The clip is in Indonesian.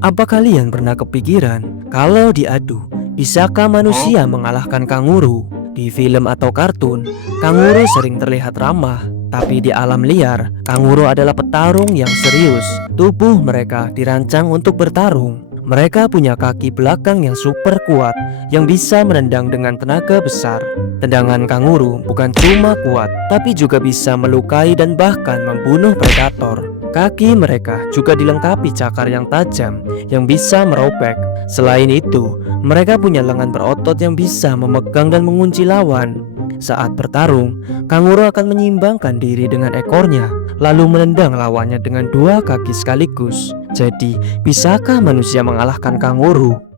Apa kalian pernah kepikiran kalau diadu, bisakah manusia mengalahkan kanguru? Di film atau kartun, kanguru sering terlihat ramah, tapi di alam liar, kanguru adalah petarung yang serius. Tubuh mereka dirancang untuk bertarung. Mereka punya kaki belakang yang super kuat, yang bisa menendang dengan tenaga besar. Tendangan kanguru bukan cuma kuat, tapi juga bisa melukai dan bahkan membunuh predator. Kaki mereka juga dilengkapi cakar yang tajam yang bisa merobek. Selain itu, mereka punya lengan berotot yang bisa memegang dan mengunci lawan. Saat bertarung, kanguru akan menyimbangkan diri dengan ekornya, lalu menendang lawannya dengan dua kaki sekaligus. Jadi, bisakah manusia mengalahkan kanguru?